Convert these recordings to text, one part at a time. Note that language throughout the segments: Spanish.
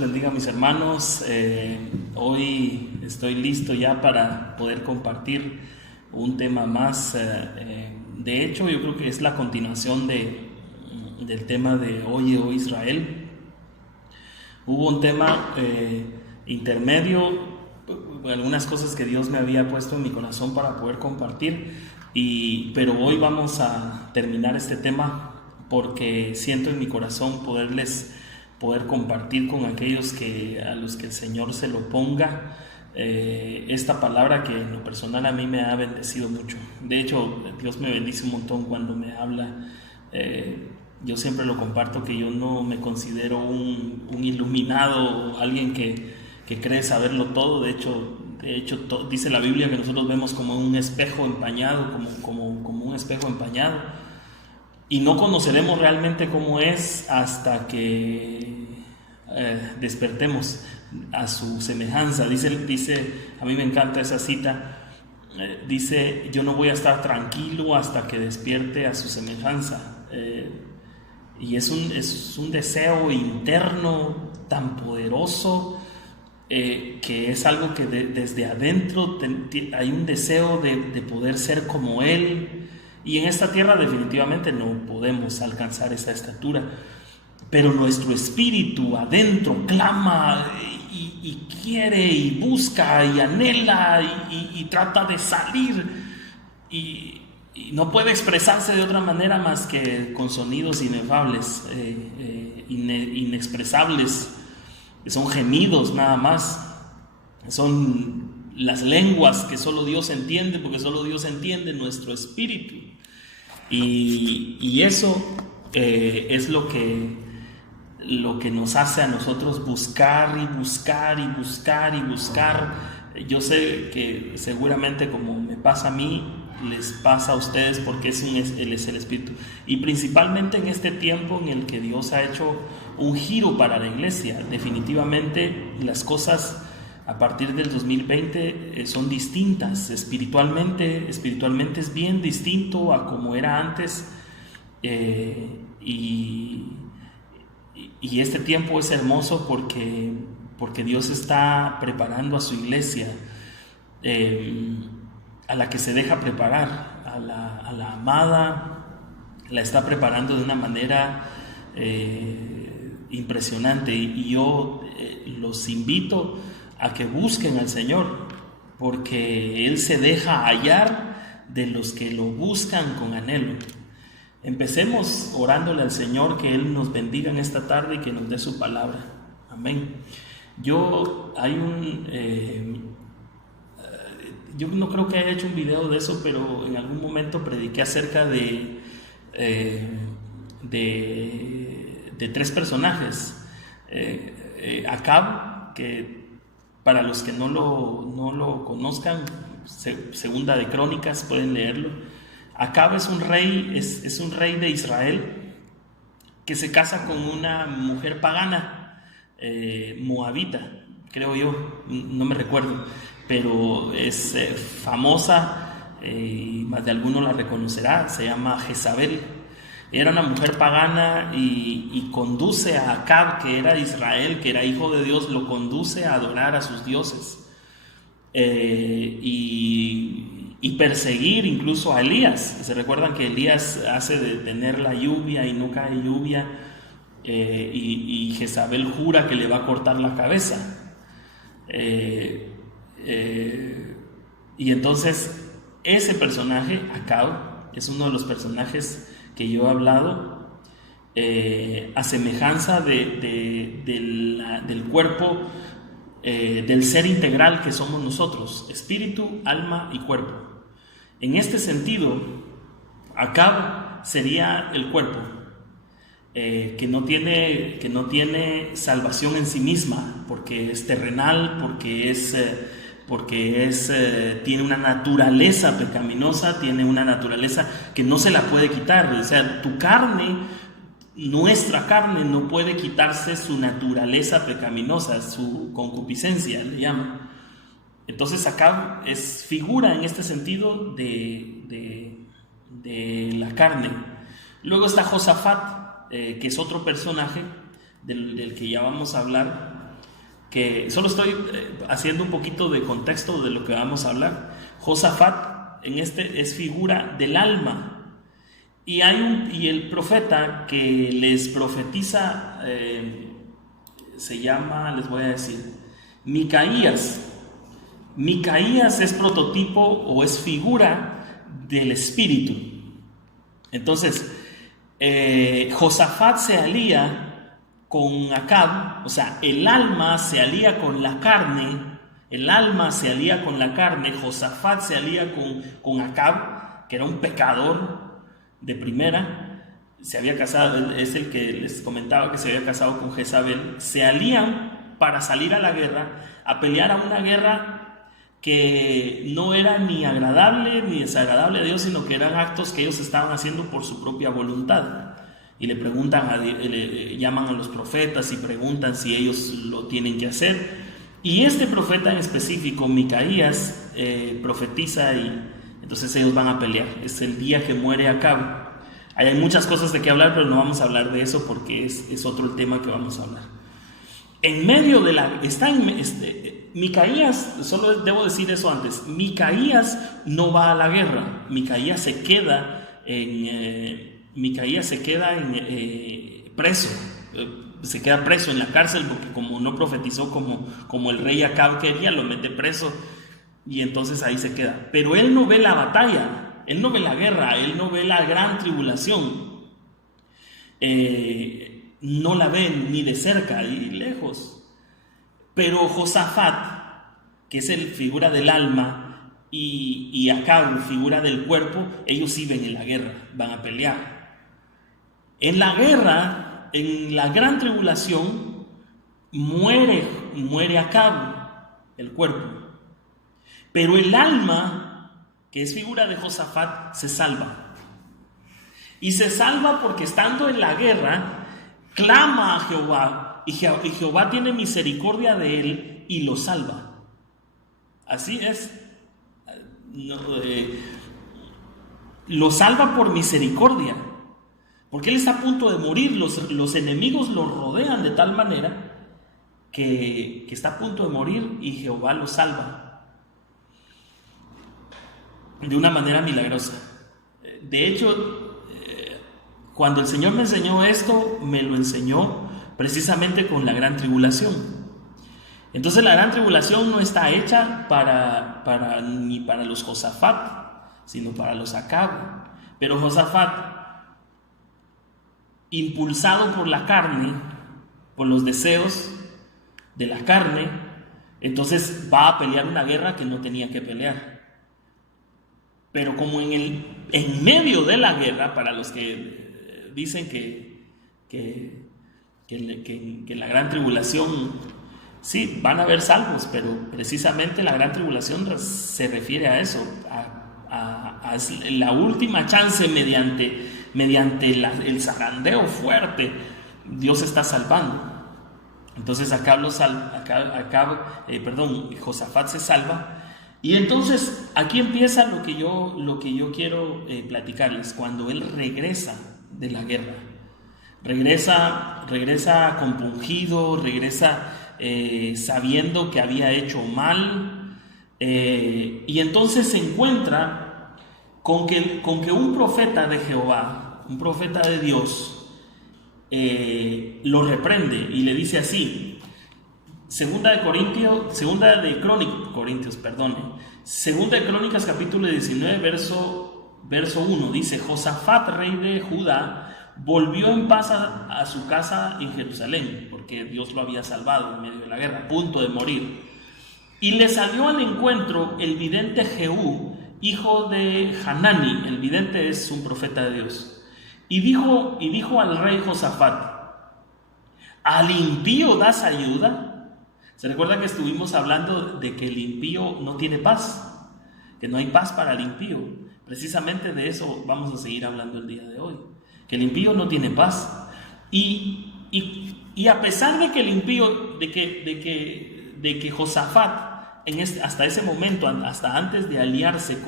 les bendiga, mis hermanos. Hoy estoy listo ya para poder compartir un tema más. De hecho, yo creo que es la continuación del tema de Oye, oh Israel. Hubo un tema intermedio, algunas cosas que Dios me había puesto en mi corazón para poder compartir, pero hoy vamos a terminar este tema porque siento en mi corazón poder compartir con aquellos a los que el Señor se lo ponga esta palabra que en lo personal a mí me ha bendecido mucho. De hecho, Dios me bendice un montón cuando me habla. Yo siempre lo comparto, que yo no me considero un iluminado o alguien que cree saberlo todo. De hecho, dice la Biblia que nosotros vemos como un espejo empañado, como un espejo empañado. Y no conoceremos realmente cómo es hasta que despertemos a su semejanza. Dice, a mí me encanta esa cita, dice: yo no voy a estar tranquilo hasta que despierte a su semejanza. Y es un deseo interno tan poderoso, que es algo que desde adentro hay un deseo de poder ser como Él. Y en esta tierra definitivamente no podemos alcanzar esa estatura, pero nuestro espíritu adentro clama y quiere y busca y anhela y trata de salir y no puede expresarse de otra manera más que con sonidos inefables, inexpresables. Son gemidos nada más, son las lenguas que solo Dios entiende, porque solo Dios entiende nuestro espíritu. Y eso es lo que nos hace a nosotros buscar y buscar y buscar y buscar. Yo sé que seguramente, como me pasa a mí, les pasa a ustedes, porque Él es el Espíritu. Y principalmente en este tiempo en el que Dios ha hecho un giro para la iglesia, definitivamente las cosas a partir del 2020 son distintas. Espiritualmente es bien distinto a como era antes, y este tiempo es hermoso porque Dios está preparando a su iglesia, a la que se deja preparar, a la amada, la está preparando de una manera impresionante. Y yo los invito a que busquen al Señor, porque Él se deja hallar de los que lo buscan con anhelo. Empecemos orándole al Señor, que Él nos bendiga en esta tarde y que nos dé su palabra. Amén. Yo no creo que haya hecho un video de eso, pero en algún momento prediqué acerca de tres personajes. Acab, que para los que no lo conozcan, Segunda de Crónicas, pueden leerlo. Acab es un rey de Israel que se casa con una mujer pagana, moabita, creo yo, no me recuerdo, pero es famosa, y más de alguno la reconocerá. Se llama Jezabel. Era una mujer pagana y conduce a Acab, que era Israel, que era hijo de Dios, lo conduce a adorar a sus dioses, y perseguir incluso a Elías. Se recuerdan que Elías hace detener la lluvia y no cae lluvia, y Jezabel jura que le va a cortar la cabeza. Y entonces ese personaje, Acab, es uno de los personajes que yo he hablado, a semejanza del cuerpo, del ser integral que somos nosotros: espíritu, alma y cuerpo. En este sentido, Acab sería el cuerpo, que no tiene salvación en sí misma, porque es terrenal, porque tiene una naturaleza pecaminosa, tiene una naturaleza que no se la puede quitar. O sea, nuestra carne no puede quitarse su naturaleza pecaminosa, su concupiscencia le llaman. Entonces Acab es figura en este sentido de la carne. Luego está Josafat, que es otro personaje del que ya vamos a hablar, que solo estoy haciendo un poquito de contexto de lo que vamos a hablar. Josafat en este es figura del alma, y el profeta que les profetiza se llama, les voy a decir, Micaías. Micaías es prototipo o es figura del espíritu. Entonces Josafat se alía con Acab, o sea, el alma se alía con la carne, Josafat se alía con Acab, que era un pecador de primera, se había casado, es el que les comentaba que se había casado con Jezabel, se alían para salir a la guerra, a pelear a una guerra que no era ni agradable ni desagradable a Dios, sino que eran actos que ellos estaban haciendo por su propia voluntad. Y le preguntan, le llaman a los profetas y preguntan si ellos lo tienen que hacer. Y este profeta en específico, Micaías, profetiza, y entonces ellos van a pelear. Es el día que muere Acab. Hay muchas cosas de qué hablar, pero no vamos a hablar de eso porque es otro el tema que vamos a hablar. En medio de Micaías, solo debo decir eso antes, Micaías no va a la guerra, Micaías se queda preso, se queda preso en la cárcel, porque como no profetizó como el rey Acab quería, lo mete preso y entonces ahí se queda. Pero él no ve la batalla, él no ve la guerra, él no ve la gran tribulación, no la ve ni de cerca y lejos. Pero Josafat, que es el figura del alma, y Acab, figura del cuerpo, ellos sí ven en la guerra, van a pelear. En la guerra, en la gran tribulación, muere Acab, el cuerpo. Pero el alma, que es figura de Josafat, se salva. Y se salva porque estando en la guerra, clama a Jehová, y Jehová tiene misericordia de él y lo salva. Así es. Lo salva por misericordia, porque él está a punto de morir. Los enemigos lo rodean de tal manera que está a punto de morir, y Jehová lo salva de una manera milagrosa. De hecho, cuando el Señor me enseñó esto, me lo enseñó precisamente con la gran tribulación. Entonces la gran tribulación no está hecha ni para los Josafat, sino para los Acab. Pero Josafat, impulsado por la carne, por los deseos de la carne, entonces va a pelear una guerra que no tenía que pelear. Pero como en medio de la guerra, para los que dicen que la gran tribulación, sí, van a haber salvos, pero precisamente la gran tribulación se refiere a eso, a la última chance mediante el zarandeo fuerte. Dios está salvando. Entonces Josafat se salva. Y entonces aquí empieza lo que yo quiero platicarles. Cuando él regresa de la guerra, regresa compungido, regresa sabiendo que había hecho mal, y entonces se encuentra con que un profeta de Jehová, un profeta de Dios, lo reprende y le dice así. Segunda de Crónicas capítulo 19 verso 1 dice: Josafat, rey de Judá, volvió en paz a su casa en Jerusalén, porque Dios lo había salvado en medio de la guerra, a punto de morir. Y le salió al encuentro el vidente Jehú, hijo de Hanani. El vidente es un profeta de Dios. Y dijo al rey Josafat: ¿al impío das ayuda? ¿Se recuerda que estuvimos hablando de que el impío no tiene paz? Que no hay paz para el impío. Precisamente de eso vamos a seguir hablando el día de hoy. Que el impío no tiene paz. Y a pesar de que el impío, de que Josafat hasta ese momento, hasta antes de aliarse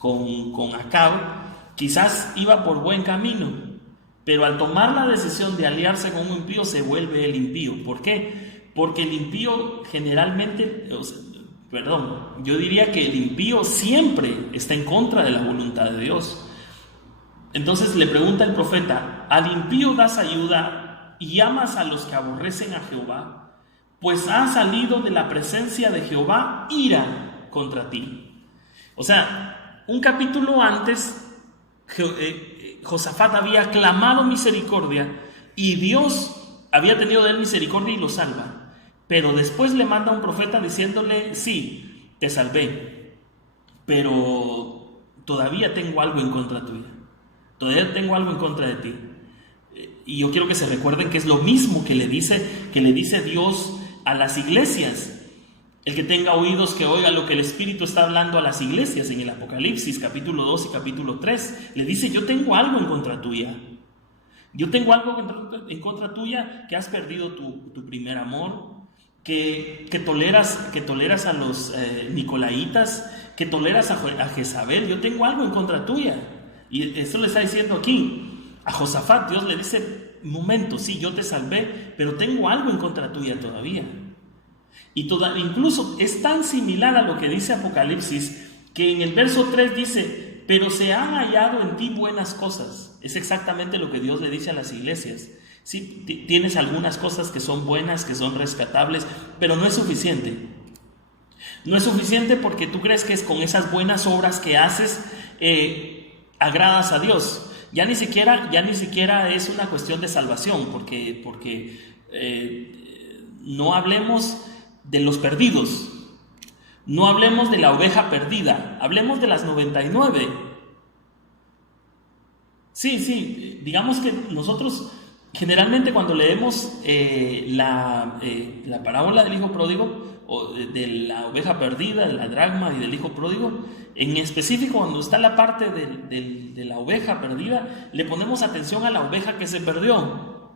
con Acab, quizás iba por buen camino, pero al tomar la decisión de aliarse con un impío, se vuelve el impío. ¿Por qué? Porque el impío generalmente, yo diría que el impío siempre está en contra de la voluntad de Dios. Entonces le pregunta el profeta: al impío das ayuda y amas a los que aborrecen a Jehová, pues ha salido de la presencia de Jehová ira contra ti. O sea, un capítulo antes, Josafat había clamado misericordia y Dios había tenido de él misericordia y lo salva. Pero después le manda un profeta diciéndole: sí, te salvé, pero todavía tengo algo en contra tuya. Todavía tengo algo en contra de ti. Y yo quiero que se recuerden que es lo mismo que le dice Dios a las iglesias. El que tenga oídos que oiga lo que el Espíritu está hablando a las iglesias en el Apocalipsis, capítulo 2 y capítulo 3. Le dice: yo tengo algo en contra tuya. Yo tengo algo en contra tuya, que has perdido tu primer amor, que toleras a los nicolaitas, que toleras a Jezabel. Yo tengo algo en contra tuya. Y eso le está diciendo aquí a Josafat. Dios le dice: un momento, sí, yo te salvé, pero tengo algo en contra tuya todavía. Y incluso es tan similar a lo que dice Apocalipsis, que en el verso 3 dice: pero se han hallado en ti buenas cosas. Es exactamente lo que Dios le dice a las iglesias. Sí, tienes algunas cosas que son buenas, que son rescatables, pero no es suficiente. No es suficiente porque tú crees que es con esas buenas obras que haces agradas a Dios. Ya ni siquiera es una cuestión de salvación, porque no hablemos de los perdidos, no hablemos de la oveja perdida, hablemos de las 99. Sí, digamos que nosotros generalmente cuando leemos la parábola del hijo pródigo, o de la oveja perdida, de la dracma y del hijo pródigo, en específico cuando está la parte de la oveja perdida, le ponemos atención a la oveja que se perdió.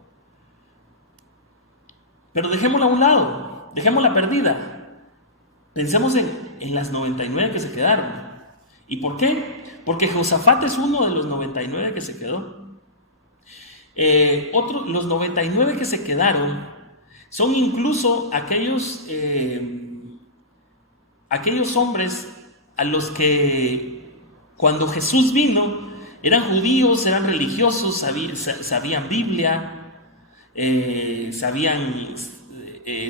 Pero dejémosla a un lado, dejémosla perdida. Pensemos en las 99 que se quedaron. ¿Y por qué? Porque Josafat es uno de los 99 que se quedó. Los 99 que se quedaron son incluso aquellos hombres a los que cuando Jesús vino eran judíos, eran religiosos, sabían Biblia, sabían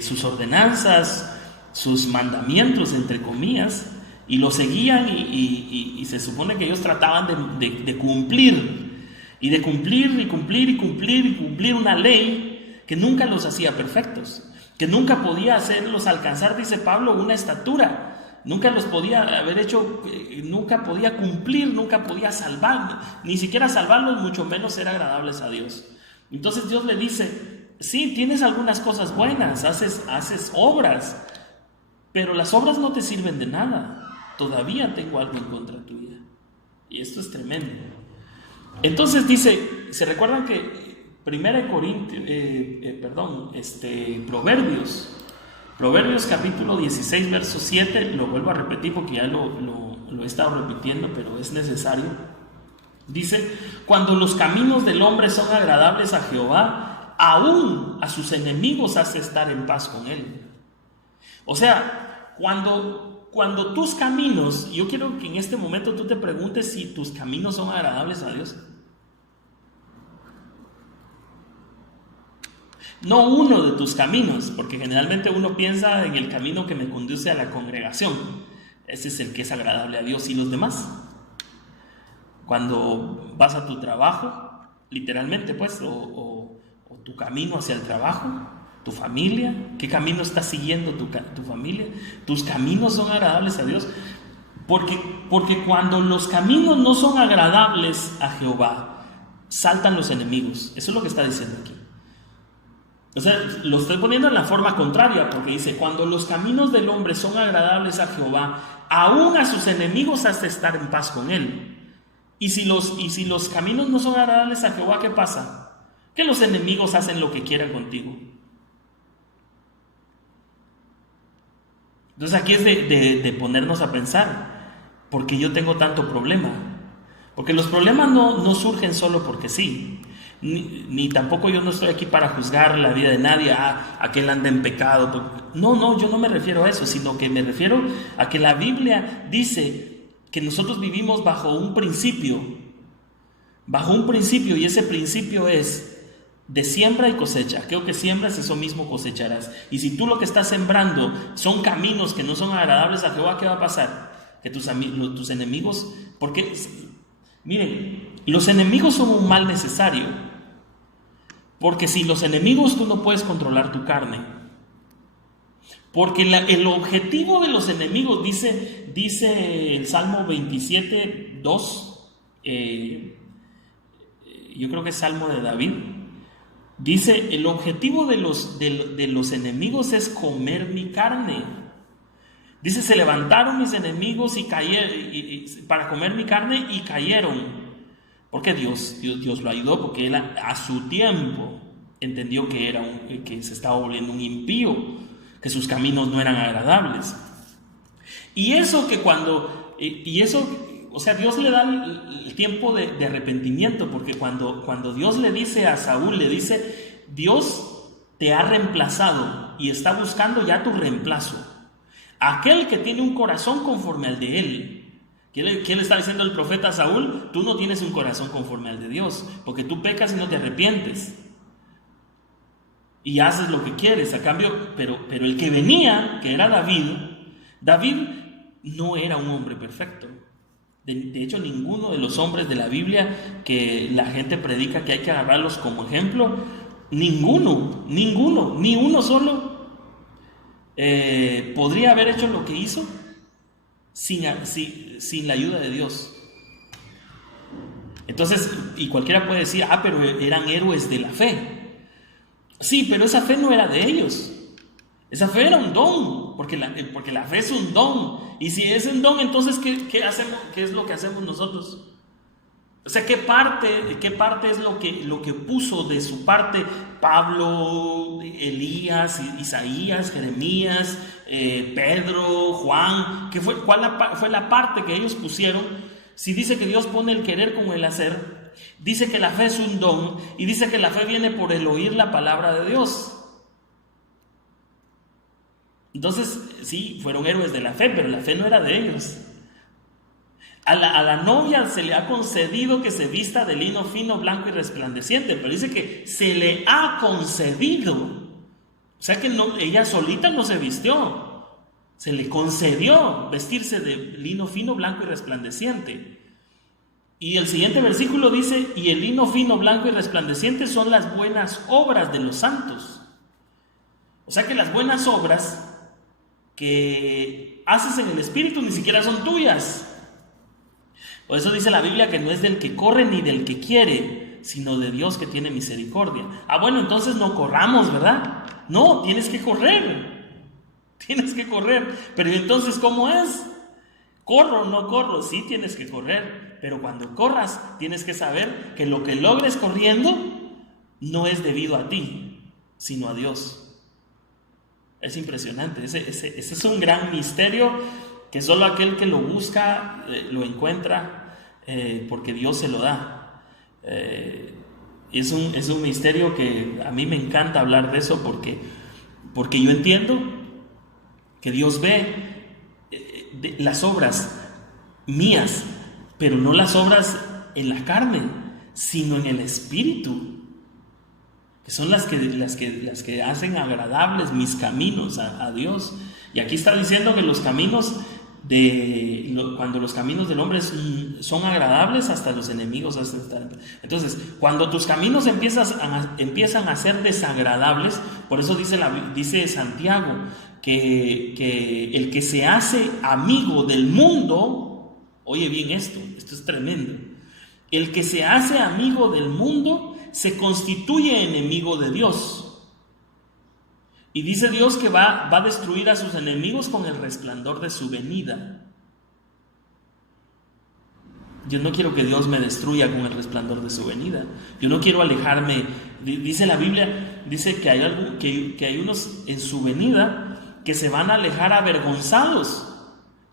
sus ordenanzas, sus mandamientos, entre comillas, y lo seguían y se supone que ellos trataban de cumplir, y de cumplir una ley que nunca los hacía perfectos, que nunca podía hacerlos alcanzar, dice Pablo, una estatura. Nunca los podía haber hecho, nunca podía cumplir, nunca podía salvar, ni siquiera salvarlos, mucho menos ser agradables a Dios. Entonces Dios le dice: sí, tienes algunas cosas buenas, haces obras, pero las obras no te sirven de nada. Todavía tengo algo en contra tuya. Y esto es tremendo. Entonces dice, ¿se recuerdan que Proverbios capítulo 16 verso 7, lo vuelvo a repetir porque ya lo he estado repitiendo, pero es necesario. Dice: cuando los caminos del hombre son agradables a Jehová, aún a sus enemigos hace estar en paz con él. O sea, cuando tus caminos, yo quiero que en este momento tú te preguntes si tus caminos son agradables a Dios. No uno de tus caminos, porque generalmente uno piensa en el camino que me conduce a la congregación. Ese es el que es agradable a Dios. ¿Y los demás? Cuando vas a tu trabajo, literalmente pues, o tu camino hacia el trabajo, tu familia, ¿qué camino está siguiendo tu familia? ¿Tus caminos son agradables a Dios? Porque cuando los caminos no son agradables a Jehová, saltan los enemigos. Eso es lo que está diciendo aquí. O sea, lo estoy poniendo en la forma contraria, porque dice: cuando los caminos del hombre son agradables a Jehová, aún a sus enemigos hace estar en paz con él. Y si los caminos no son agradables a Jehová, ¿qué pasa? Que los enemigos hacen lo que quieran contigo. Entonces aquí es de ponernos a pensar: ¿por qué yo tengo tanto problema? Porque los problemas no surgen solo porque sí. ni tampoco yo no estoy aquí para juzgar la vida de nadie, aquel anda en pecado. No, yo no me refiero a eso, sino que me refiero a que la Biblia dice que nosotros vivimos bajo un principio, y ese principio es de siembra y cosecha. Aquello que siembras, eso mismo cosecharás. Y si tú lo que estás sembrando son caminos que no son agradables a Jehová, ¿qué va a pasar? Que tus enemigos, porque miren, los enemigos son un mal necesario. Porque sin los enemigos tú no puedes controlar tu carne. Porque el objetivo de los enemigos, dice el Salmo 27, 2, yo creo que es Salmo de David, dice, el objetivo de los enemigos es comer mi carne. Dice, se levantaron mis enemigos y cayeron, para comer mi carne y cayeron. Porque Dios lo ayudó, porque él a su tiempo entendió que se estaba volviendo un impío, que sus caminos no eran agradables. Y eso o sea, Dios le da el tiempo de arrepentimiento, porque cuando Dios le dice a Saúl, le dice, Dios te ha reemplazado y está buscando ya tu reemplazo. Aquel que tiene un corazón conforme al de él. ¿Qué le está diciendo el profeta a Saúl? Tú no tienes un corazón conforme al de Dios, porque tú pecas y no te arrepientes. Y haces lo que quieres, a cambio, pero el que venía, que era David no era un hombre perfecto. De hecho, ninguno de los hombres de la Biblia que la gente predica que hay que agarrarlos como ejemplo, ninguno, ni uno solo podría haber hecho lo que hizo sin la ayuda de Dios. Entonces, y cualquiera puede decir, pero eran héroes de la fe. Sí, pero esa fe no era de ellos. Esa fe era un don, porque la fe es un don. Y si es un don, entonces ¿qué hacemos? ¿Qué es lo que hacemos nosotros? O sea, ¿qué parte es lo que puso de su parte Pablo, Elías, Isaías, Jeremías, Pedro, Juan? ¿Cuál fue la parte que ellos pusieron? Si dice que Dios pone el querer como el hacer, dice que la fe es un don y dice que la fe viene por el oír la palabra de Dios. Entonces, sí, fueron héroes de la fe, pero la fe no era de ellos. A la novia se le ha concedido que se vista de lino fino, blanco y resplandeciente, pero dice que se le ha concedido. O sea que ella solita no se vistió, se le concedió vestirse de lino fino, blanco y resplandeciente. Y el siguiente versículo dice, y el lino fino, blanco y resplandeciente son las buenas obras de los santos. O sea que las buenas obras que haces en el Espíritu ni siquiera son tuyas. Por eso dice la Biblia que no es del que corre ni del que quiere, sino de Dios que tiene misericordia. Bueno, entonces no corramos, ¿verdad? No, tienes que correr. Pero entonces, ¿cómo es? ¿Corro o no corro? Sí, tienes que correr. Pero cuando corras, tienes que saber que lo que logres corriendo no es debido a ti, sino a Dios. Es impresionante. Ese es un gran misterio que solo aquel que lo busca lo encuentra, porque Dios se lo da. Es un misterio que a mí me encanta hablar de eso, porque yo entiendo que Dios ve las obras mías, pero no las obras en la carne, sino en el Espíritu, que son las que hacen agradables mis caminos a Dios. Y aquí está diciendo que los caminos cuando los caminos del hombre son agradables, hasta los enemigos hacen estar. Entonces, cuando tus caminos empiezan a ser desagradables, por eso dice Santiago que el que se hace amigo del mundo, oye bien esto es tremendo, el que se hace amigo del mundo se constituye enemigo de Dios. Y dice Dios que va a destruir a sus enemigos con el resplandor de su venida. Yo no quiero que Dios me destruya con el resplandor de su venida. Yo no quiero alejarme. Dice la Biblia, dice que hay unos en su venida que se van a alejar avergonzados.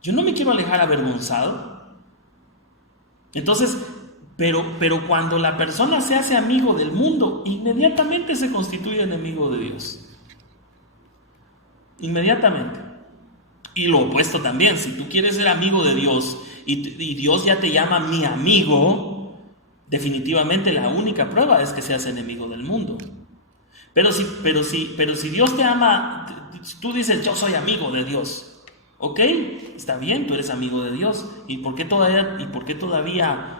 Yo no me quiero alejar avergonzado. Entonces, Pero cuando la persona se hace amigo del mundo, inmediatamente se constituye enemigo de Dios. Inmediatamente. Y lo opuesto también, si tú quieres ser amigo de Dios y Dios ya te llama mi amigo, definitivamente la única prueba es que seas enemigo del mundo. Pero si Dios te ama, tú dices, yo soy amigo de Dios. Ok, está bien, tú eres amigo de Dios. ¿Y por qué todavía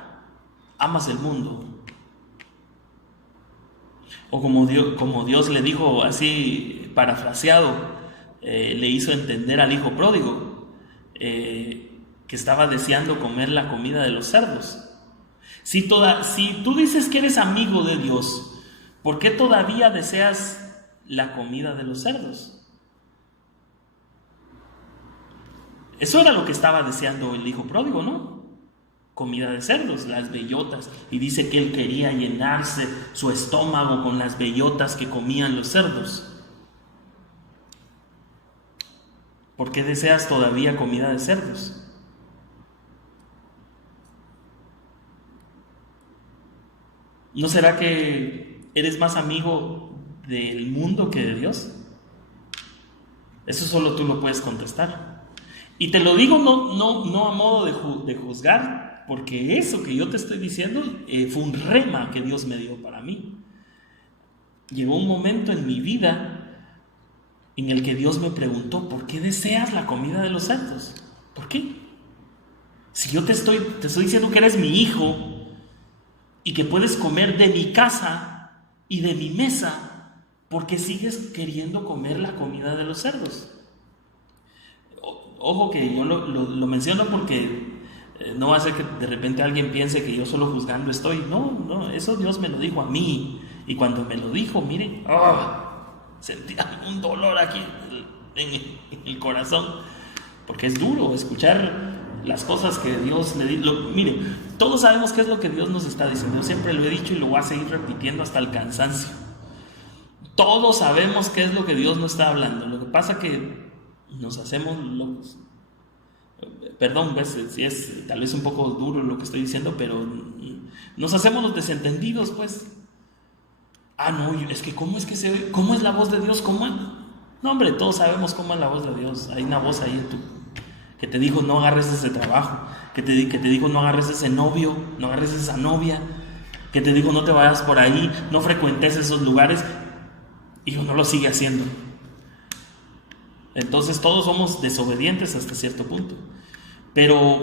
amas el mundo? O como Dios le dijo así, parafraseado, le hizo entender al hijo pródigo que estaba deseando comer la comida de los cerdos. Si tú dices que eres amigo de Dios, ¿por qué todavía deseas la comida de los cerdos? Eso era lo que estaba deseando el hijo pródigo, ¿no? Comida de cerdos, las bellotas. Y dice que él quería llenarse su estómago con las bellotas que comían los cerdos. ¿Por qué deseas todavía comida de cerdos? ¿No será que eres más amigo del mundo que de Dios? Eso solo tú lo puedes contestar. Y te lo digo no a modo de juzgar, porque eso que yo te estoy diciendo fue un rema que Dios me dio para mí. Llegó un momento en mi vida en el que Dios me preguntó, ¿por qué deseas la comida de los cerdos? ¿Por qué? Si yo te estoy diciendo que eres mi hijo y que puedes comer de mi casa y de mi mesa, ¿por qué sigues queriendo comer la comida de los cerdos? Ojo que yo lo menciono porque no va a ser que de repente alguien piense que yo solo juzgando estoy. No, eso Dios me lo dijo a mí. Y cuando me lo dijo, mire, sentía un dolor aquí en el corazón, porque es duro escuchar las cosas que Dios le dice. Mire, todos sabemos qué es lo que Dios nos está diciendo. Yo siempre lo he dicho y lo voy a seguir repitiendo hasta el cansancio. Todos sabemos qué es lo que Dios nos está hablando. Lo que pasa que nos hacemos locos. Perdón, si es tal vez un poco duro lo que estoy diciendo, pero nos hacemos los desentendidos, pues. No, es que ¿cómo es la voz de Dios? ¿Cómo es? No, hombre, todos sabemos cómo es la voz de Dios. Hay una voz ahí que te dijo no agarres ese trabajo, que te dijo no agarres ese novio, no agarres esa novia, que te dijo no te vayas por ahí, no frecuentes esos lugares, y uno lo sigue haciendo. Entonces todos somos desobedientes hasta cierto punto. Pero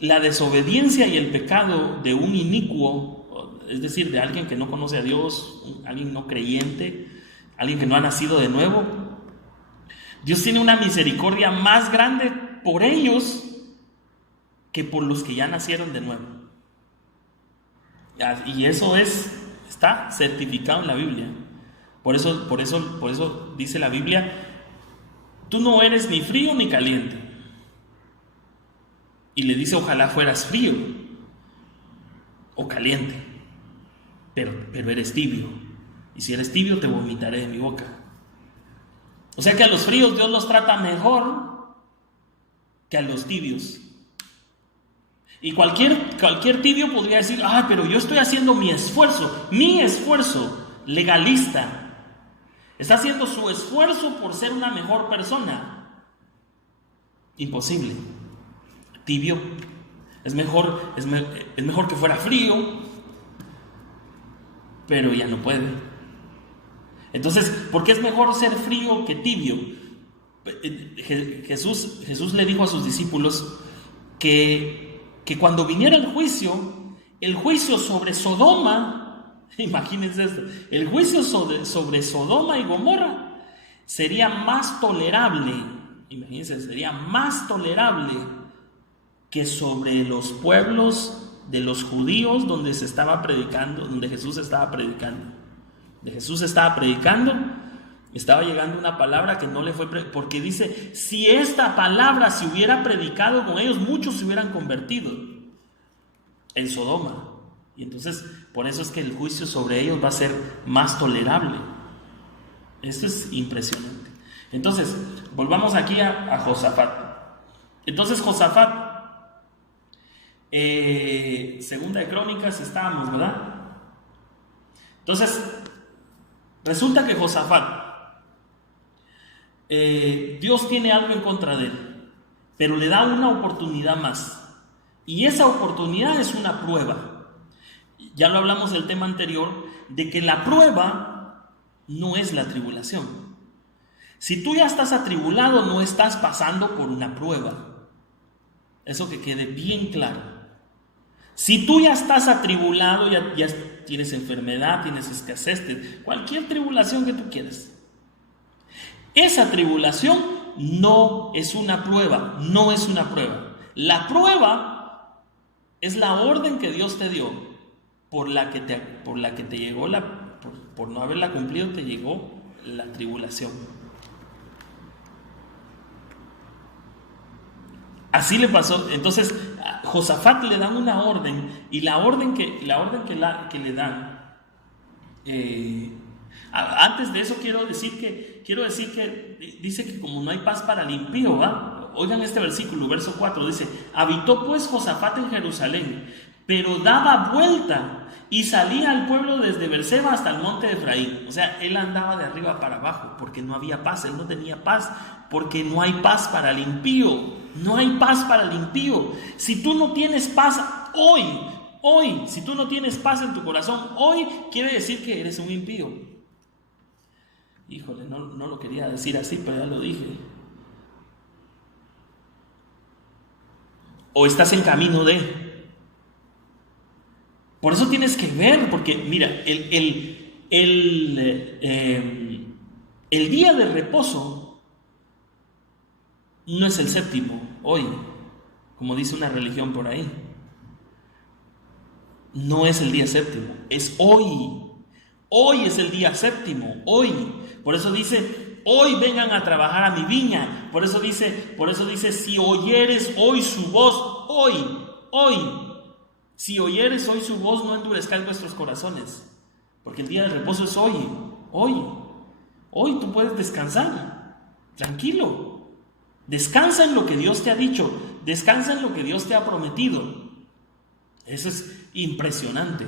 la desobediencia y el pecado de un inicuo, es decir, de alguien que no conoce a Dios, alguien no creyente, alguien que no ha nacido de nuevo, Dios tiene una misericordia más grande por ellos que por los que ya nacieron de nuevo. Y eso está certificado en la Biblia. Por eso dice la Biblia, tú no eres ni frío ni caliente. Y le dice, ojalá fueras frío o caliente, pero eres tibio. Y si eres tibio, te vomitaré de mi boca. O sea que a los fríos Dios los trata mejor que a los tibios. Y cualquier tibio podría decir, pero yo estoy haciendo mi esfuerzo legalista. Está haciendo su esfuerzo por ser una mejor persona. Imposible. Tibio. Es mejor que fuera frío, pero ya no puede. Entonces, ¿por qué es mejor ser frío que tibio? Jesús le dijo a sus discípulos que cuando viniera el juicio sobre Sodoma, imagínense esto, el juicio sobre Sodoma y Gomorra sería más tolerable, que sobre los pueblos de los judíos donde Jesús estaba predicando. Estaba llegando una palabra que no le fue, porque dice, si esta palabra se hubiera predicado con ellos, muchos se hubieran convertido en Sodoma. Y entonces, por eso es que el juicio sobre ellos va a ser más tolerable. Esto es impresionante. Entonces, volvamos aquí a Josafat. Entonces Josafat Segunda de Crónicas estábamos, ¿verdad? Entonces, resulta que Josafat, Dios tiene algo en contra de él, pero le da una oportunidad más. Y esa oportunidad es una prueba. Ya lo hablamos del tema anterior, de que la prueba no es la tribulación. Si tú ya estás atribulado, no estás pasando por una prueba. Eso que quede bien claro. Si tú ya estás atribulado, ya tienes enfermedad, tienes escasez, cualquier tribulación que tú quieras, esa tribulación no es una prueba, no es una prueba. La prueba es la orden que Dios te dio, por la que te llegó por no haberla cumplido, te llegó la tribulación. Así le pasó. Entonces a Josafat le dan una orden, y la orden que le dan, antes de eso quiero decir que dice que como no hay paz para el impío, ¿va? Oigan este versículo, verso 4, dice: habitó pues Josafat en Jerusalén, pero daba vuelta y salía al pueblo desde Beerseba hasta el monte de Efraín. O sea, él andaba de arriba para abajo porque no había paz, él no tenía paz, porque no hay paz para el impío. No hay paz para el impío. Si tú no tienes paz hoy, si tú no tienes paz en tu corazón hoy, quiere decir que eres un impío. Híjole, no lo quería decir así, pero ya lo dije. O estás en camino de. Por eso tienes que ver, porque mira, el día de reposo no es el séptimo, hoy, como dice una religión por ahí. No es el día séptimo, es hoy. Hoy es el día séptimo, hoy. Por eso dice: hoy vengan a trabajar a mi viña. Por eso dice: si oyeres hoy su voz, hoy. Si oyeres hoy su voz, no endurezcáis vuestros corazones. Porque el día de reposo es hoy. Hoy tú puedes descansar, tranquilo. Descansa en lo que Dios te ha dicho, descansa en lo que Dios te ha prometido. Eso es impresionante.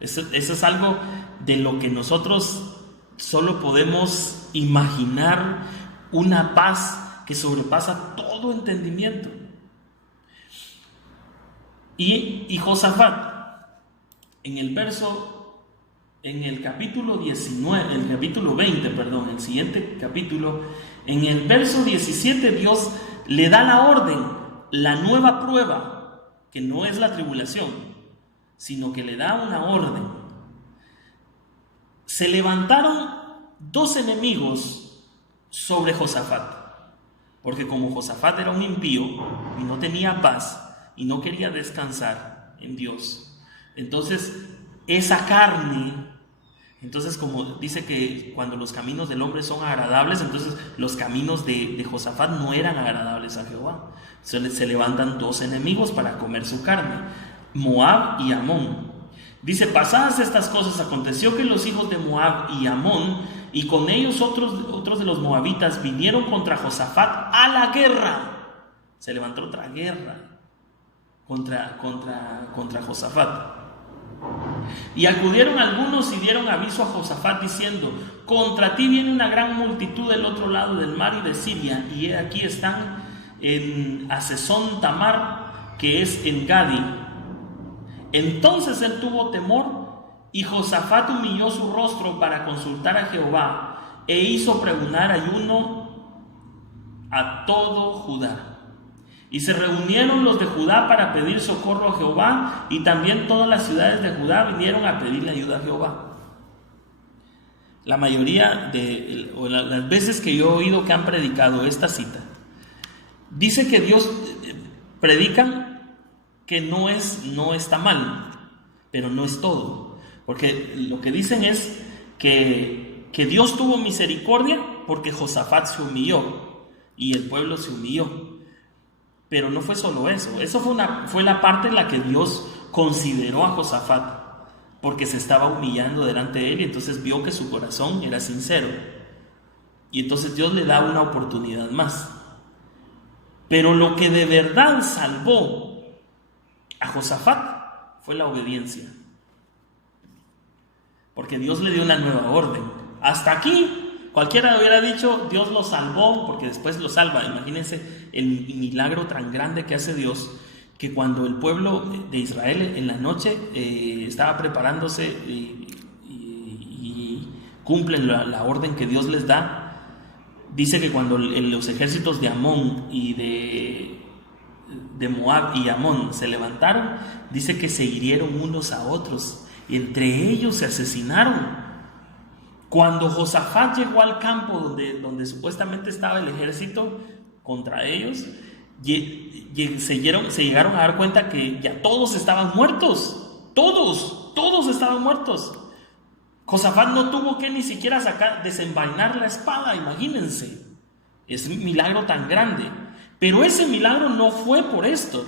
Eso es algo de lo que nosotros solo podemos imaginar, una paz que sobrepasa todo entendimiento. Y Josafat, en el capítulo 19, el capítulo 20, perdón, el siguiente capítulo, en el verso 17, Dios le da la orden, la nueva prueba, que no es la tribulación, sino que le da una orden. Se levantaron 2 enemigos sobre Josafat, porque como Josafat era un impío y no tenía paz y no quería descansar en Dios, entonces esa carne, entonces como dice que cuando los caminos del hombre son agradables, entonces los caminos de Josafat no eran agradables a Jehová. Se levantan 2 enemigos para comer su carne, Moab y Amón. Dice: pasadas estas cosas, aconteció que los hijos de Moab y Amón, y con ellos otros de los moabitas, vinieron contra Josafat a la guerra. Se levantó otra guerra contra Josafat. Y acudieron algunos y dieron aviso a Josafat diciendo: contra ti viene una gran multitud del otro lado del mar y de Siria, y he aquí están en Hasezón Tamar, que es en Gadi. Entonces él tuvo temor, y Josafat humilló su rostro para consultar a Jehová, e hizo pregonar ayuno a todo Judá. Y se reunieron los de Judá para pedir socorro a Jehová, y también todas las ciudades de Judá vinieron a pedirle ayuda a Jehová. La mayoría o las veces que yo he oído que han predicado esta cita, dice que Dios predican que no está mal, pero no es todo. Porque lo que dicen es que Dios tuvo misericordia porque Josafat se humilló y el pueblo se humilló. Pero no fue solo eso. Eso fue la parte en la que Dios consideró a Josafat, porque se estaba humillando delante de él, y entonces vio que su corazón era sincero. Y entonces Dios le da una oportunidad más. Pero lo que de verdad salvó A Josafat fue la obediencia, porque Dios le dio una nueva orden. Hasta aquí, cualquiera hubiera dicho, Dios lo salvó, porque después lo salva. Imagínense el milagro tan grande que hace Dios, que cuando el pueblo de Israel en la noche estaba preparándose y cumplen la orden que Dios les da, dice que cuando los ejércitos de Amón y de Moab y Amón se levantaron, dice que se hirieron unos a otros, y entre ellos se asesinaron. Cuando Josafat llegó al campo donde supuestamente estaba el ejército contra ellos, se llegaron a dar cuenta que ya todos estaban muertos. Todos estaban muertos. Josafat no tuvo que ni siquiera desenvainar la espada, imagínense. Es un milagro tan grande. Pero ese milagro no fue por esto.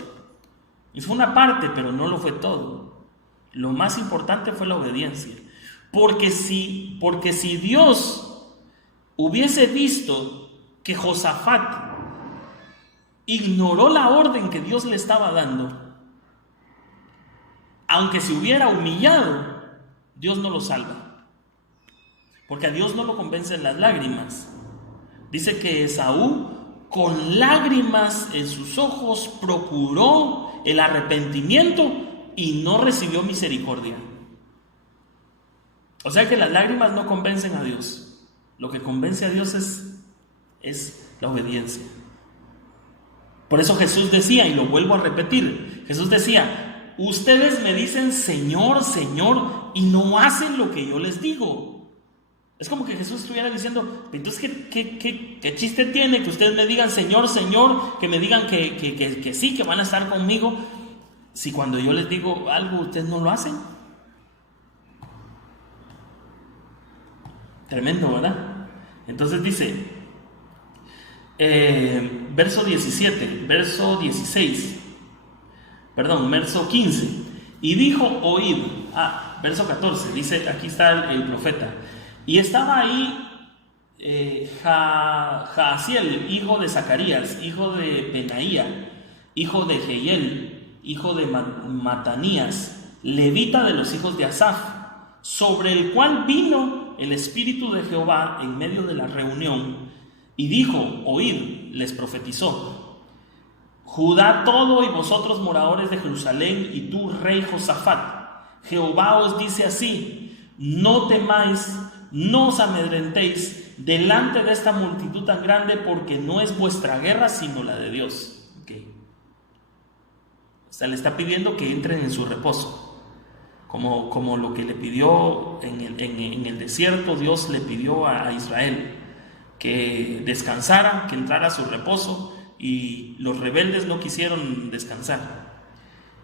Y fue una parte, pero no lo fue todo. Lo más importante fue la obediencia. Porque si Dios hubiese visto que Josafat ignoró la orden que Dios le estaba dando, aunque se hubiera humillado, Dios no lo salva. Porque a Dios no lo convencen las lágrimas. Dice que Esaú, con lágrimas en sus ojos, procuró el arrepentimiento y no recibió misericordia. O sea que las lágrimas no convencen a Dios. Lo que convence a Dios es la obediencia. Por eso Jesús decía, y lo vuelvo a repetir, Jesús decía, ustedes me dicen Señor, Señor, y no hacen lo que yo les digo. Es como que Jesús estuviera diciendo, entonces ¿qué chiste tiene que ustedes me digan Señor, Señor, que me digan que sí, que van a estar conmigo, si cuando yo les digo algo ustedes no lo hacen? Tremendo, ¿verdad? Entonces dice, verso 15, y dijo, oíd. Verso 14, dice, aquí está el profeta. Y estaba ahí Jaasiel, hijo de Zacarías, hijo de Benaía, hijo de Jehiel, hijo de Matanías, levita de los hijos de Asaf, sobre el cual vino el Espíritu de Jehová en medio de la reunión, y dijo, oíd, les profetizó: Judá todo y vosotros moradores de Jerusalén, y tú, rey Josafat, Jehová os dice así: no temáis, no os amedrentéis delante de esta multitud tan grande, porque no es vuestra guerra sino la de Dios. Okay. O sea, le está pidiendo que entren en su reposo, como lo que le pidió en el desierto. Dios le pidió a Israel que descansara, que entrara a su reposo, y los rebeldes no quisieron descansar.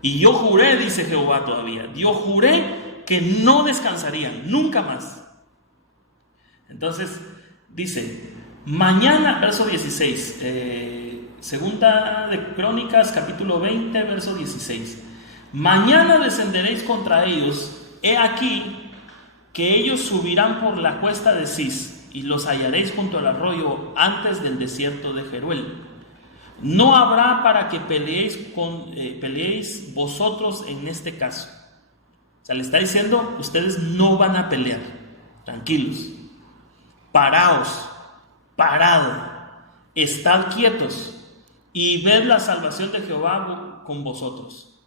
Y yo juré, dice Jehová todavía, yo juré que no descansarían nunca más. Entonces dice, mañana, verso 16, segunda de Crónicas, capítulo 20, verso 16, mañana descenderéis contra ellos, he aquí que ellos subirán por la cuesta de Cis, y los hallaréis junto al arroyo antes del desierto de Jeruel. No habrá para que peleéis vosotros en este caso. O sea, le está diciendo, ustedes no van a pelear, tranquilos, parad, estad quietos y ved la salvación de Jehová con vosotros.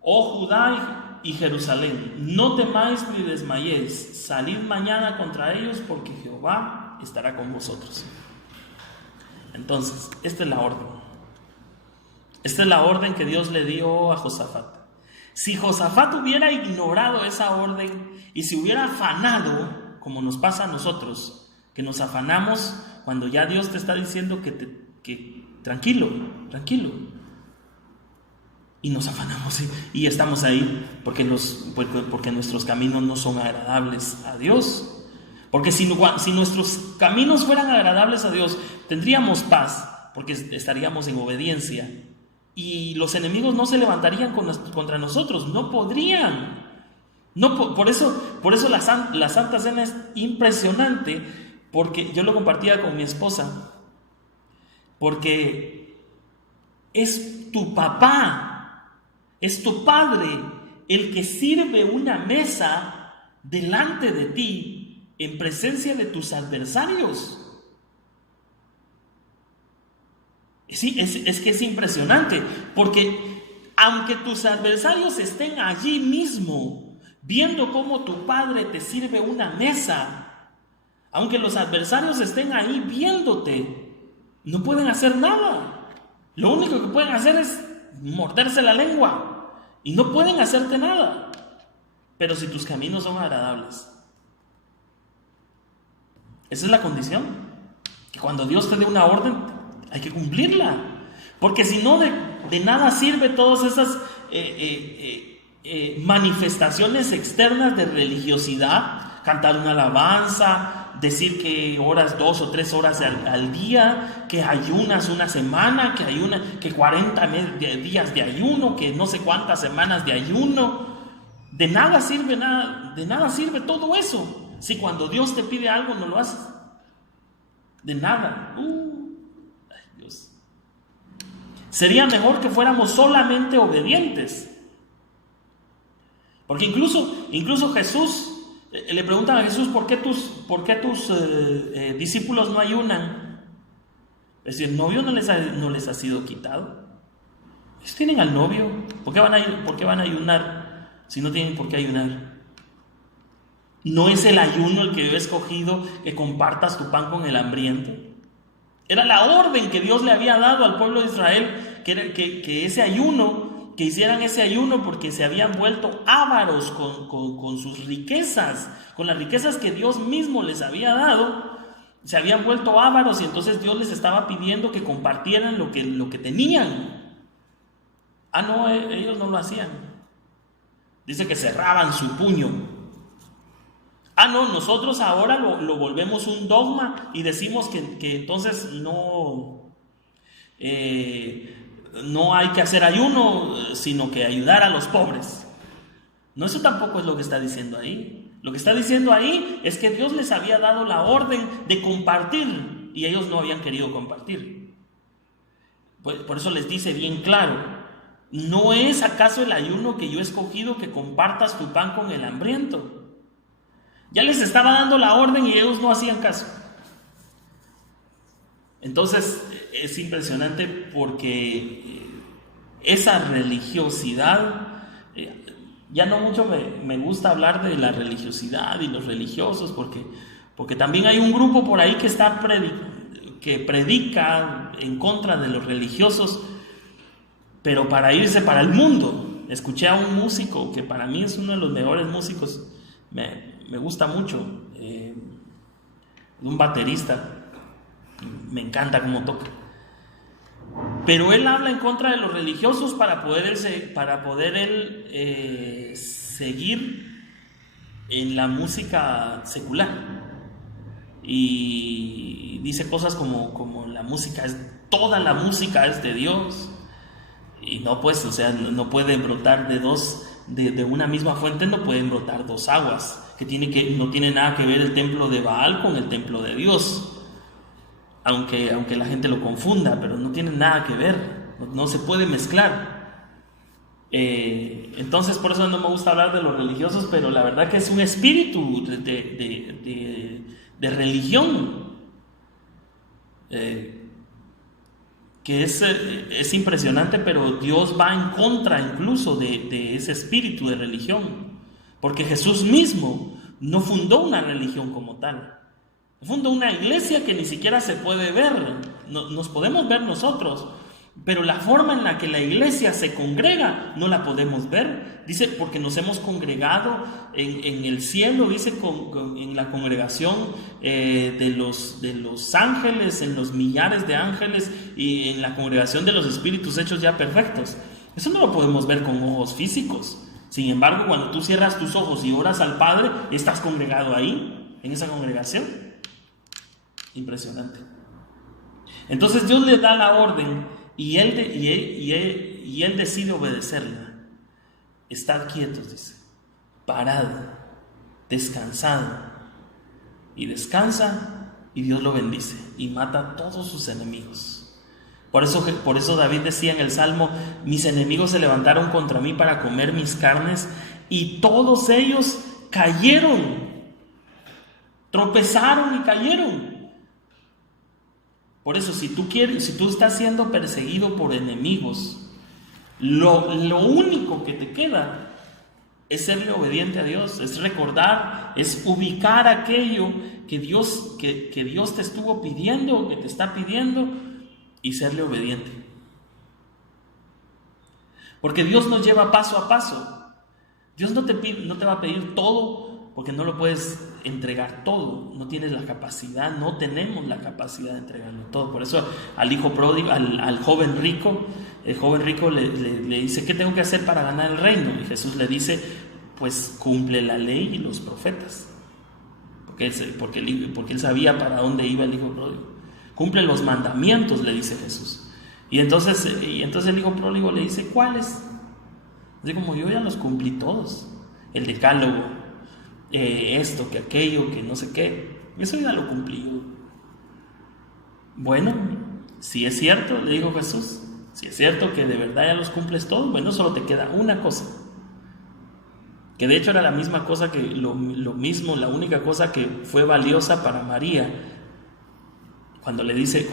Oh Judá y Jerusalén, no temáis ni desmayéis, salid mañana contra ellos, porque Jehová estará con vosotros. Entonces, esta es la orden. Esta es la orden que Dios le dio a Josafat. Si Josafat hubiera ignorado esa orden y se hubiera afanado, como nos pasa a nosotros, que nos afanamos cuando ya Dios te está diciendo que tranquilo, y nos afanamos y estamos ahí porque nuestros caminos no son agradables a Dios. Porque si nuestros caminos fueran agradables a Dios, tendríamos paz, porque estaríamos en obediencia, y los enemigos no se levantarían contra nosotros, no podrían. Por eso la Santa Cena es impresionante, porque yo lo compartía con mi esposa, porque es tu papá Es tu Padre el que sirve una mesa delante de ti en presencia de tus adversarios. Es que es impresionante, porque aunque tus adversarios estén allí mismo, viendo cómo tu Padre te sirve una mesa, aunque los adversarios estén ahí viéndote, no pueden hacer nada. Lo único que pueden hacer es morderse la lengua y no pueden hacerte nada. Pero si tus caminos son agradables, esa es la condición, que cuando Dios te dé una orden hay que cumplirla, porque si no, de nada sirve todas esas manifestaciones externas de religiosidad, cantar una alabanza, decir que oras 2 o 3 horas al día, que ayunas una semana, que 40 días de ayuno, que no sé cuántas semanas de ayuno. De nada sirve todo eso si cuando Dios te pide algo no lo haces. De nada. Ay, Dios. Sería mejor que fuéramos solamente obedientes. Porque incluso Jesús, le preguntan a Jesús, ¿por qué tus discípulos no ayunan? Es decir, ¿el novio no les ha sido quitado? Ellos tienen al novio. ¿Por qué van a ayunar si no tienen por qué ayunar? ¿No es el ayuno el que yo he escogido, que compartas tu pan con el hambriento? Era la orden que Dios le había dado al pueblo de Israel, que ese ayuno, que hicieran ese ayuno, porque se habían vuelto ávaros con sus riquezas, con las riquezas que Dios mismo les había dado. Se habían vuelto ávaros y entonces Dios les estaba pidiendo que compartieran lo que tenían. No, ellos no lo hacían. Dice que cerraban su puño. No, nosotros ahora lo volvemos un dogma y decimos que entonces no hay que hacer ayuno, sino que ayudar a los pobres. No, eso tampoco es lo que está diciendo ahí. Lo que está diciendo ahí es que Dios les había dado la orden de compartir y ellos no habían querido compartir. Por eso les dice bien claro: ¿no es acaso el ayuno que yo he escogido que compartas tu pan con el hambriento? Ya les estaba dando la orden y ellos no hacían caso. Entonces es impresionante porque esa religiosidad, ya no mucho me gusta hablar de la religiosidad y los religiosos, porque también hay un grupo por ahí que predica en contra de los religiosos, pero para irse para el mundo. Escuché a un músico que para mí es uno de los mejores músicos, me gusta mucho, un baterista, me encanta cómo toca, pero él habla en contra de los religiosos para poder él seguir en la música secular, y dice cosas como toda la música es de Dios, y no, pues, o sea, no puede brotar de una misma fuente, no pueden brotar dos aguas, no tiene nada que ver el templo de Baal con el templo de Dios, aunque la gente lo confunda, pero no tiene nada que ver, no se puede mezclar. Entonces por eso no me gusta hablar de los religiosos, pero la verdad que es un espíritu de religión, que es impresionante, pero Dios va en contra incluso de ese espíritu de religión, porque Jesús mismo no fundó una religión como tal, fundó una iglesia que ni siquiera se puede ver, nos podemos ver nosotros, pero la forma en la que la iglesia se congrega no la podemos ver. Dice, porque nos hemos congregado en el cielo, dice, en la congregación de los ángeles, en los millares de ángeles, y en la congregación de los espíritus hechos ya perfectos. Eso no lo podemos ver con ojos físicos. Sin embargo, cuando tú cierras tus ojos y oras al Padre, estás congregado ahí, en esa congregación. Impresionante. Entonces Dios le da la orden y él decide obedecerla. Estad quietos, dice, parad, descansad. Y descansa y Dios lo bendice y mata a todos sus enemigos. Por eso David decía en el Salmo: mis enemigos se levantaron contra mí para comer mis carnes, y todos ellos cayeron, tropezaron y cayeron. Por eso, si tú estás siendo perseguido por enemigos, lo único que te queda es serle obediente a Dios, es recordar, es ubicar aquello que Dios te estuvo pidiendo, que te está pidiendo, y serle obediente. Porque Dios nos lleva paso a paso. Dios no te va a pedir todo, porque no lo puedes entregar todo. No tienes la capacidad, no tenemos la capacidad de entregarlo todo. Por eso al hijo pródigo, al joven rico, el joven rico le dice: ¿qué tengo que hacer para ganar el reino? Y Jesús le dice: pues cumple la ley y los profetas. Porque él sabía para dónde iba el hijo pródigo. Cumple los mandamientos, le dice Jesús. Y entonces el hijo pródigo le dice: ¿cuáles? Así como: yo ya los cumplí todos. El decálogo, esto, que aquello, que no sé qué. Eso ya lo cumplí yo. Bueno, si es cierto, le dijo Jesús, si es cierto que de verdad ya los cumples todos, bueno, solo te queda una cosa. Que de hecho era la misma cosa que lo mismo, la única cosa que fue valiosa para María. Cuando le dice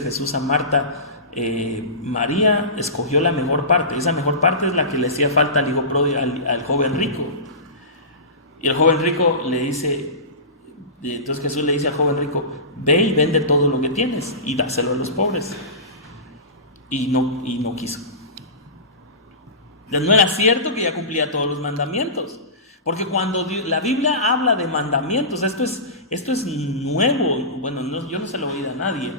Jesús a Marta: María escogió la mejor parte. Esa mejor parte es la que le hacía falta al hijo pródigo, al joven rico. Y el joven rico le dice, entonces Jesús le dice al joven rico: ve y vende todo lo que tienes y dáselo a los pobres. Y no quiso. No era cierto que ya cumplía todos los mandamientos. Porque cuando la Biblia habla de mandamientos, esto es nuevo. Bueno, yo no se lo he oído a nadie.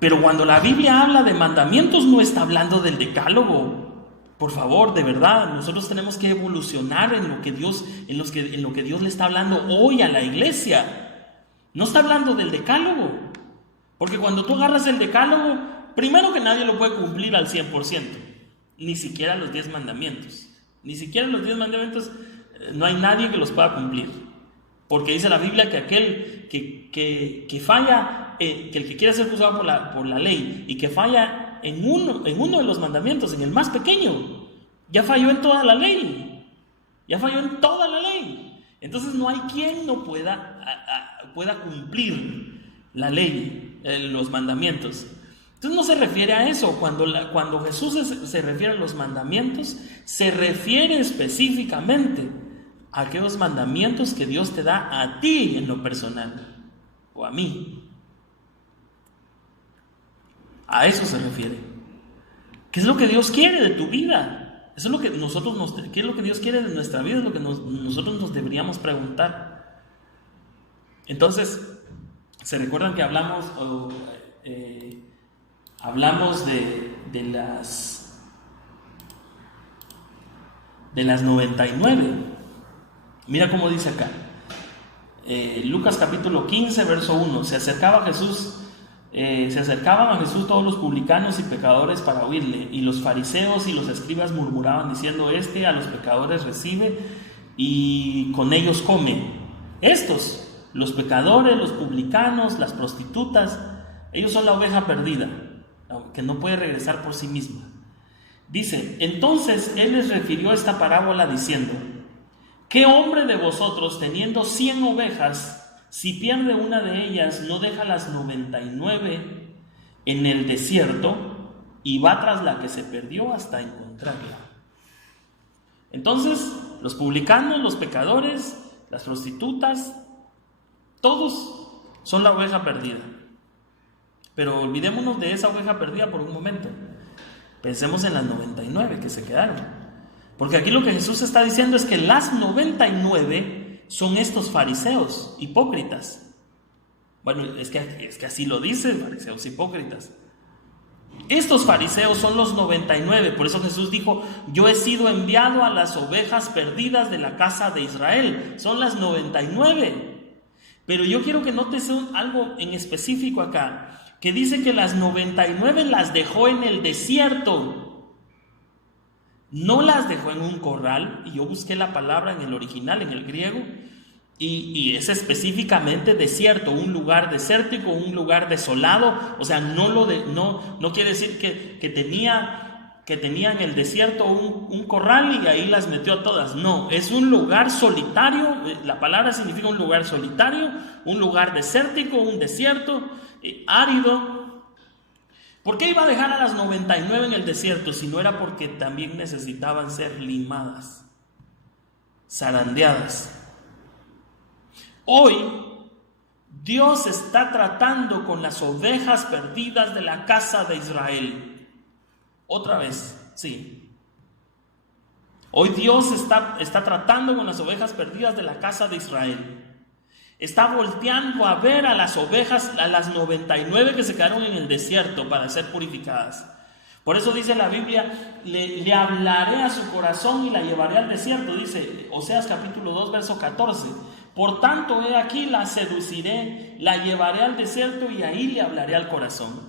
Pero cuando la Biblia habla de mandamientos, no está hablando del decálogo. Por favor, de verdad, nosotros tenemos que evolucionar en lo que Dios le está hablando hoy a la iglesia. No está hablando del decálogo. Porque cuando tú agarras el decálogo, primero que nadie lo puede cumplir al 100%. Ni siquiera los 10 mandamientos. Ni siquiera los 10 mandamientos, no hay nadie que los pueda cumplir. Porque dice la Biblia que aquel que falla, que el que quiere ser juzgado por la ley y que falla en uno de los mandamientos, en el más pequeño, ya falló en toda la ley. Ya falló en toda la ley. Entonces no hay quien no pueda cumplir la ley, los mandamientos. Entonces no se refiere a eso. Cuando Jesús se refiere a los mandamientos, se refiere específicamente a aquellos mandamientos que Dios te da a ti en lo personal, o a mí. A eso se refiere. ¿Qué es lo que Dios quiere de tu vida? Eso es lo que ¿qué es lo que Dios quiere de nuestra vida? Es lo que nosotros nos deberíamos preguntar. Entonces, ¿se recuerdan que hablamos de las 99? Mira cómo dice acá. Lucas capítulo 15, verso 1. Se acercaban a Jesús todos los publicanos y pecadores para oírle, y los fariseos y los escribas murmuraban diciendo: a los pecadores recibe y con ellos come. Estos, los pecadores, los publicanos, las prostitutas, ellos son la oveja perdida, que no puede regresar por sí misma. Dice: entonces él les refirió esta parábola diciendo: ¿qué hombre de vosotros, teniendo 100 ovejas, si pierde una de ellas, no deja las 99 en el desierto y va tras la que se perdió hasta encontrarla? Entonces, los publicanos, los pecadores, las prostitutas, todos son la oveja perdida. Pero olvidémonos de esa oveja perdida por un momento. Pensemos en las 99 que se quedaron. Porque aquí lo que Jesús está diciendo es que las 99 son estos fariseos hipócritas. Bueno, es que así lo dice, fariseos hipócritas. Estos fariseos son los 99. Por eso Jesús dijo: yo he sido enviado a las ovejas perdidas de la casa de Israel. Son las 99. Pero yo quiero que notes algo en específico acá, que dice que las 99 las dejó en el desierto. No las dejó en un corral. Y yo busqué la palabra en el original, en el griego, Y es específicamente desierto, un lugar desértico, un lugar desolado. O sea, no quiere decir que tenía en el desierto un corral y ahí las metió a todas. No, es un lugar solitario. La palabra significa un lugar solitario, un lugar desértico, un desierto árido. ¿Por qué iba a dejar a las 99 en el desierto si no era porque también necesitaban ser limadas, zarandeadas? Hoy Dios está tratando con las ovejas perdidas de la casa de Israel. Otra vez, sí. Hoy Dios está tratando con las ovejas perdidas de la casa de Israel. Está volteando a ver a las ovejas, a las 99 que se quedaron en el desierto para ser purificadas. Por eso dice la Biblia, le hablaré a su corazón y la llevaré al desierto. Dice Oseas capítulo 2, verso 14. Por tanto, he aquí, la seduciré, la llevaré al desierto y ahí le hablaré al corazón.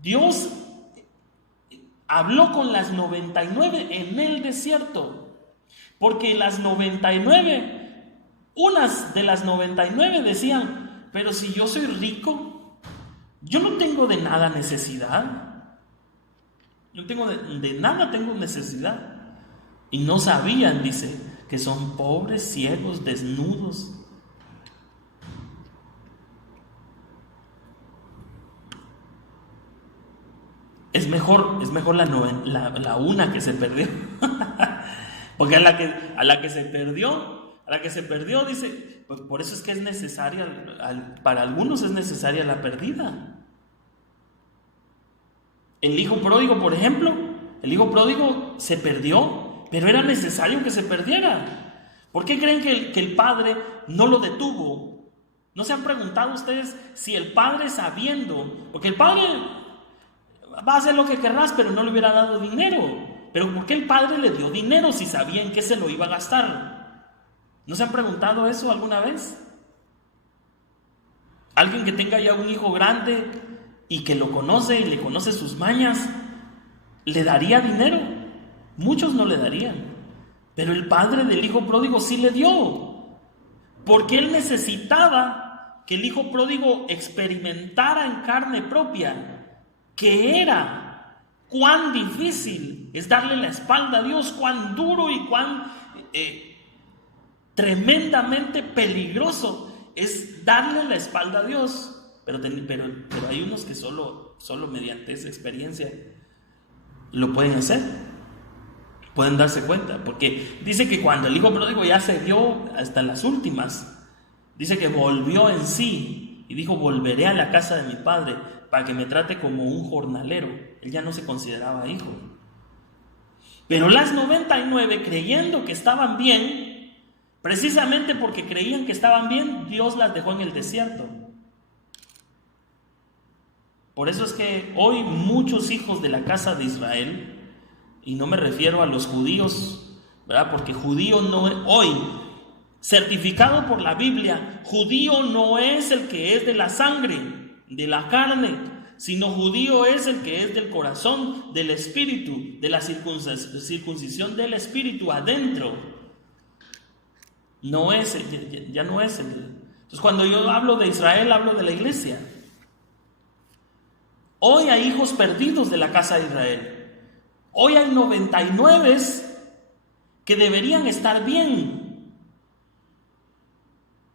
Dios habló con las 99 en el desierto, porque las 99, unas de las 99 decían, pero si yo soy rico, yo no tengo de nada necesidad. Yo tengo de nada tengo necesidad. Y no sabían, dice, que son pobres, ciegos, desnudos. Es mejor la una que se perdió. Porque a la que se perdió, dice, pues por eso es que es necesaria, para algunos es necesaria la perdida. El hijo pródigo, por ejemplo, se perdió, pero era necesario que se perdiera. ¿Por qué creen que el padre no lo detuvo? ¿No se han preguntado ustedes si el padre, sabiendo, porque el padre va a hacer lo que querrás, pero no le hubiera dado dinero? Pero ¿por qué el padre le dio dinero si sabía en qué se lo iba a gastar? ¿No se han preguntado eso alguna vez? Alguien que tenga ya un hijo grande y que lo conoce y le conoce sus mañas, ¿le daría dinero? Muchos no le darían, pero el padre del hijo pródigo sí le dio, porque él necesitaba que el hijo pródigo experimentara en carne propia que era cuán difícil es darle la espalda a Dios, cuán duro y cuán tremendamente peligroso es darle la espalda a Dios. Pero hay unos que solo mediante esa experiencia lo pueden hacer. Pueden darse cuenta, porque dice que cuando el hijo pródigo ya se dio hasta las últimas, dice que volvió en sí y dijo: volveré a la casa de mi padre para que me trate como un jornalero. Él ya no se consideraba hijo. Pero las 99, creyendo que estaban bien, precisamente porque creían que estaban bien, Dios las dejó en el desierto. Por eso es que hoy muchos hijos de la casa de Israel, y no me refiero a los judíos, ¿verdad? Porque judío no es, hoy, certificado por la Biblia, judío no es el que es de la sangre, de la carne, sino judío es el que es del corazón, del espíritu, de la circuncisión del espíritu adentro. No es, ya no es el. Entonces, cuando yo hablo de Israel, hablo de la iglesia. Hoy hay hijos perdidos de la casa de Israel. Hoy hay 99 que deberían estar bien,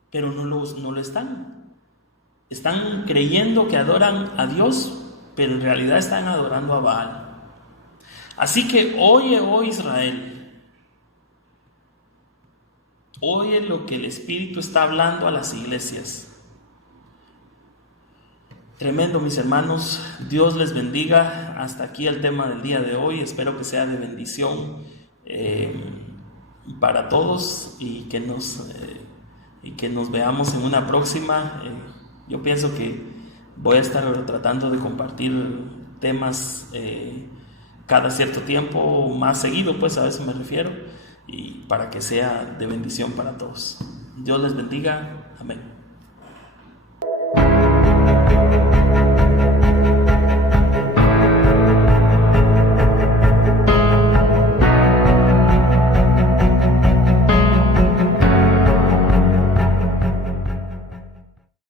pero no lo están. Están creyendo que adoran a Dios, pero en realidad están adorando a Baal. Así que oye, oh Israel, oye lo que el Espíritu está hablando a las iglesias. Tremendo, mis hermanos. Dios les bendiga. Hasta aquí el tema del día de hoy. Espero que sea de bendición para todos y que nos veamos en una próxima. Yo pienso que voy a estar tratando de compartir temas cada cierto tiempo, más seguido, pues a eso me refiero, y para que sea de bendición para todos. Dios les bendiga. Amén.